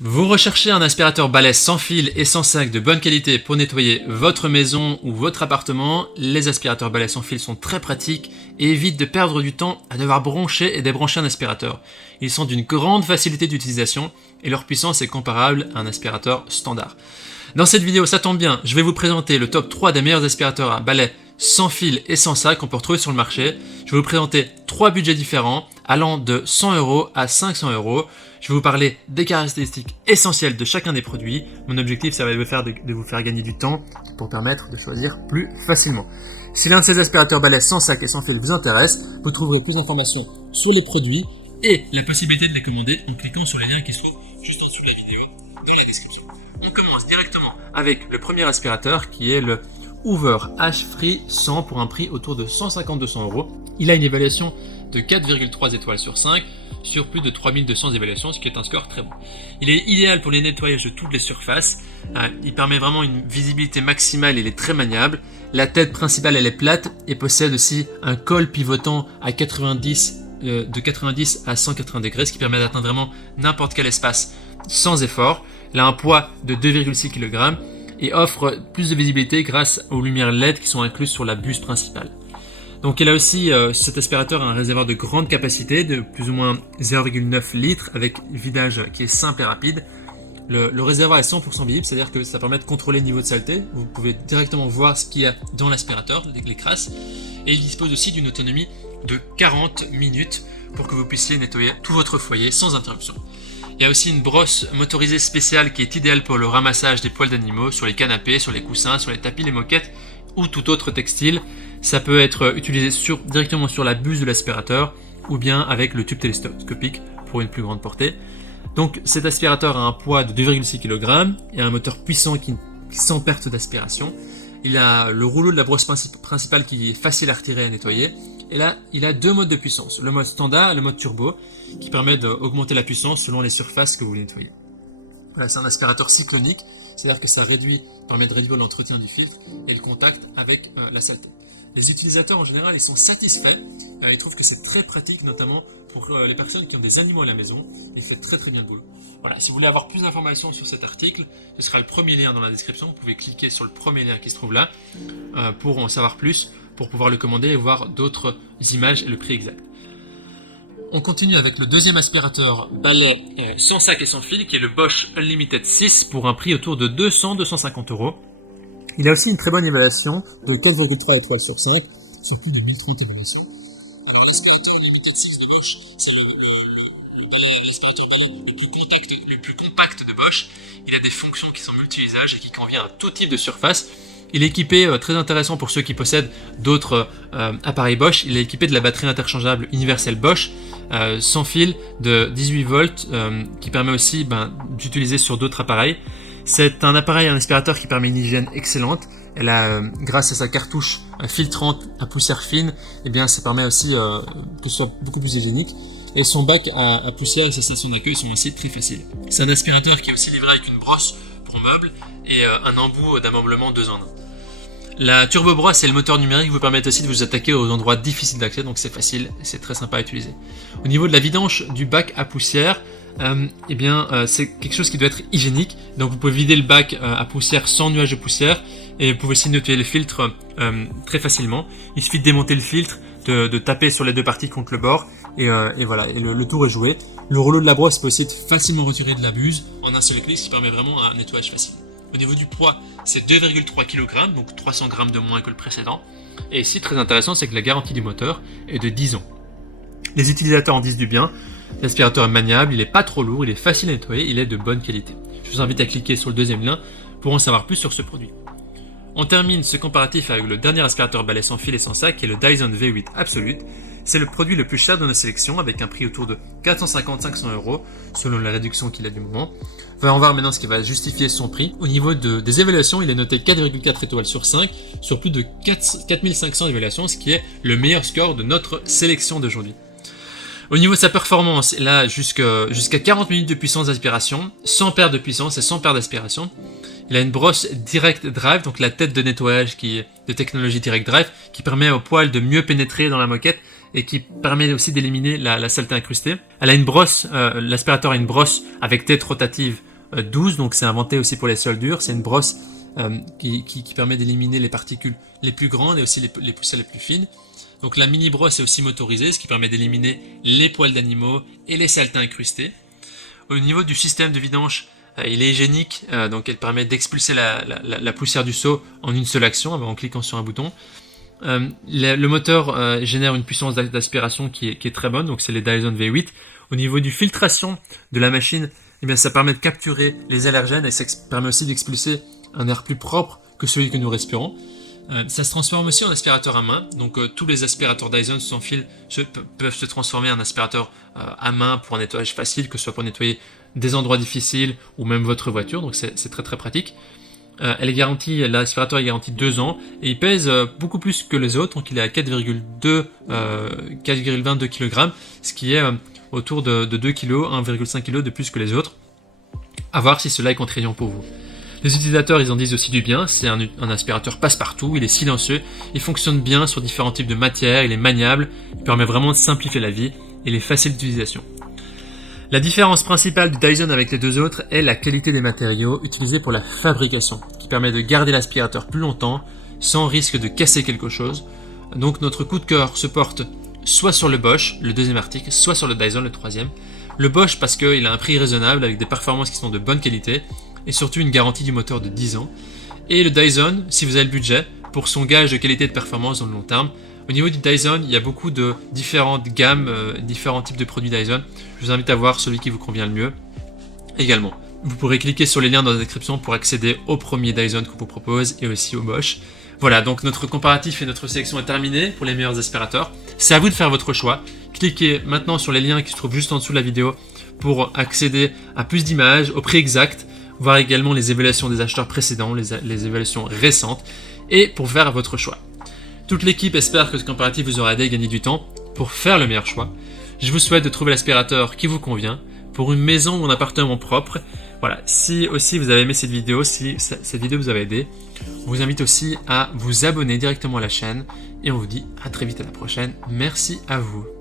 Vous recherchez un aspirateur balai sans fil et sans sac de bonne qualité pour nettoyer votre maison ou votre appartement. Les aspirateurs balai sans fil sont très pratiques et évitent de perdre du temps à devoir brancher et débrancher un aspirateur. Ils sont d'une grande facilité d'utilisation et leur puissance est comparable à un aspirateur standard. Dans cette vidéo, ça tombe bien, je vais vous présenter le top 3 des meilleurs aspirateurs à balai sans fil et sans sac qu'on peut retrouver sur le marché. Je vais vous présenter 3 budgets différents allant de 100€ à 500€. Je vais vous parler des caractéristiques essentielles de chacun des produits. Mon objectif, ça va être de vous faire gagner du temps pour permettre de choisir plus facilement. Si l'un de ces aspirateurs balai sans sac et sans fil vous intéresse, vous trouverez plus d'informations sur les produits et la possibilité de les commander en cliquant sur les liens qui se trouvent juste en dessous de la vidéo dans la description. On commence directement avec le premier aspirateur qui est le Hoover H-Free 100 pour un prix autour de 150-200€. Il a une évaluation de 4,3 étoiles sur 5 sur plus de 3200 évaluations, ce qui est un score très bon. Il est idéal pour les nettoyages de toutes les surfaces. Il permet vraiment une visibilité maximale, il est très maniable. La tête principale elle est plate et possède aussi un col pivotant à 90 à 180 degrés, ce qui permet d'atteindre vraiment n'importe quel espace sans effort. Il a un poids de 2,6 kg et offre plus de visibilité grâce aux lumières LED qui sont incluses sur la buse principale. Donc il a aussi, cet aspirateur a un réservoir de grande capacité de plus ou moins 0,9 litres avec vidage qui est simple et rapide. Le réservoir est 100% visible, c'est-à-dire que ça permet de contrôler le niveau de saleté. Vous pouvez directement voir ce qu'il y a dans l'aspirateur, les crasses. Et il dispose aussi d'une autonomie de 40 minutes pour que vous puissiez nettoyer tout votre foyer sans interruption. Il y a aussi une brosse motorisée spéciale qui est idéale pour le ramassage des poils d'animaux sur les canapés, sur les coussins, sur les tapis, les moquettes ou tout autre textile. Ça peut être utilisé directement sur la buse de l'aspirateur ou bien avec le tube télescopique pour une plus grande portée. Donc cet aspirateur a un poids de 2,6 kg et un moteur puissant sans perte d'aspiration. Il a le rouleau de la brosse principale qui est facile à retirer et à nettoyer. Et là, il a deux modes de puissance, le mode standard et le mode turbo, qui permet d'augmenter la puissance selon les surfaces que vous nettoyez. Voilà, c'est un aspirateur cyclonique, c'est-à-dire que ça permet de réduire l'entretien du filtre et le contact avec la saleté. Les utilisateurs en général, ils sont satisfaits, ils trouvent que c'est très pratique, notamment pour les personnes qui ont des animaux à la maison, et il fait très bien le boulot. Voilà, si vous voulez avoir plus d'informations sur cet article, ce sera le premier lien dans la description, vous pouvez cliquer sur le premier lien qui se trouve là, pour en savoir plus, pour pouvoir le commander et voir d'autres images et le prix exact. On continue avec le deuxième aspirateur balai sans sac et sans fil, qui est le Bosch Unlimited 6 pour un prix autour de 200-250€. Il a aussi une très bonne évaluation de 4,3 étoiles sur 5, sur plus de 1030 évaluations. Alors l'aspirateur Unlimited 6 de Bosch, c'est l'aspirateur balai le plus compact de Bosch. Il a des fonctions qui sont multi-usages et qui convient à tout type de surface. Il est équipé, très intéressant pour ceux qui possèdent d'autres appareils Bosch, il est équipé de la batterie interchangeable universelle Bosch, sans fil de 18 volts, qui permet aussi d'utiliser sur d'autres appareils. C'est un aspirateur qui permet une hygiène excellente. Elle a, grâce à sa cartouche filtrante à poussière fine, ça permet aussi que ce soit beaucoup plus hygiénique. Et son bac à poussière et sa station d'accueil sont aussi très faciles. C'est un aspirateur qui est aussi livré avec une brosse pour meubles et un embout d'ameublement 2 en 1. La turbo brosse et le moteur numérique vous permettent aussi de vous attaquer aux endroits difficiles d'accès, donc c'est facile et c'est très sympa à utiliser. Au niveau de la vidange du bac à poussière, c'est quelque chose qui doit être hygiénique, donc vous pouvez vider le bac à poussière sans nuage de poussière et vous pouvez aussi nettoyer le filtre très facilement. Il suffit de démonter le filtre, de taper sur les deux parties contre le bord et voilà, et le tour est joué. Le rouleau de la brosse peut aussi être facilement retiré de la buse en un seul clic, ce qui permet vraiment un nettoyage facile. Au niveau du poids, c'est 2,3 kg, donc 300 g de moins que le précédent. Et ici, très intéressant, c'est que la garantie du moteur est de 10 ans. Les utilisateurs en disent du bien. L'aspirateur est maniable, il n'est pas trop lourd, il est facile à nettoyer, il est de bonne qualité. Je vous invite à cliquer sur le deuxième lien pour en savoir plus sur ce produit. On termine ce comparatif avec le dernier aspirateur balai sans fil et sans sac, qui est le Dyson V8 Absolute. C'est le produit le plus cher de notre sélection, avec un prix autour de 450-500€, selon la réduction qu'il a du moment. On va voir maintenant ce qui va justifier son prix. Au niveau des évaluations, il est noté 4,4 étoiles sur 5, sur plus de 4500 évaluations, ce qui est le meilleur score de notre sélection d'aujourd'hui. Au niveau de sa performance, il a jusqu'à 40 minutes de puissance d'aspiration, sans perte de puissance et sans perte d'aspiration. Il a une brosse Direct Drive, donc la tête de nettoyage de technologie Direct Drive, qui permet au poil de mieux pénétrer dans la moquette et qui permet aussi d'éliminer la saleté incrustée. Elle a une brosse, l'aspirateur a une brosse avec tête rotative 12, donc c'est inventé aussi pour les sols durs. C'est une brosse qui permet d'éliminer les particules les plus grandes et aussi les poussières les plus fines. Donc la mini brosse est aussi motorisée, ce qui permet d'éliminer les poils d'animaux et les saletés incrustées. Au niveau du système de vidange, il est hygiénique, donc elle permet d'expulser la poussière du seau en une seule action, en cliquant sur un bouton. Le moteur génère une puissance d'aspiration qui est très bonne, donc c'est les Dyson V8. Au niveau du filtration de la machine, eh bien, ça permet de capturer les allergènes et ça permet aussi d'expulser un air plus propre que celui que nous respirons. Ça se transforme aussi en aspirateur à main, donc tous les aspirateurs Dyson sans fil peuvent se transformer en aspirateur à main pour un nettoyage facile, que ce soit pour nettoyer des endroits difficiles ou même votre voiture, donc c'est très très pratique. L'aspirateur est garanti 2 ans et il pèse beaucoup plus que les autres, donc il est à 4,22 kg, ce qui est autour de 2 kg, 1,5 kg de plus que les autres. À voir si cela est contraignant pour vous. Les utilisateurs, ils en disent aussi du bien, c'est un aspirateur passe-partout, il est silencieux, il fonctionne bien sur différents types de matières, il est maniable, il permet vraiment de simplifier la vie et il est facile d'utilisation. La différence principale du Dyson avec les deux autres est la qualité des matériaux utilisés pour la fabrication, qui permet de garder l'aspirateur plus longtemps sans risque de casser quelque chose. Donc notre coup de cœur se porte soit sur le Bosch, le deuxième article, soit sur le Dyson, le troisième. Le Bosch parce qu'il a un prix raisonnable avec des performances qui sont de bonne qualité et surtout une garantie du moteur de 10 ans. Et le Dyson, si vous avez le budget, pour son gage de qualité et de performance dans le long terme. Au niveau du Dyson, il y a beaucoup de différentes gammes, différents types de produits Dyson. Je vous invite à voir celui qui vous convient le mieux également. Vous pourrez cliquer sur les liens dans la description pour accéder au premier Dyson qu'on vous propose et aussi au Bosch. Voilà, donc notre comparatif et notre sélection est terminée pour les meilleurs aspirateurs. C'est à vous de faire votre choix. Cliquez maintenant sur les liens qui se trouvent juste en dessous de la vidéo pour accéder à plus d'images, au prix exact, voir également les évaluations des acheteurs précédents, les évaluations récentes, et pour faire votre choix. Toute l'équipe espère que ce comparatif vous aura aidé à gagner du temps pour faire le meilleur choix. Je vous souhaite de trouver l'aspirateur qui vous convient pour une maison ou un appartement propre. Voilà, si aussi vous avez aimé cette vidéo, si cette vidéo vous a aidé, on vous invite aussi à vous abonner directement à la chaîne et on vous dit à très vite à la prochaine. Merci à vous.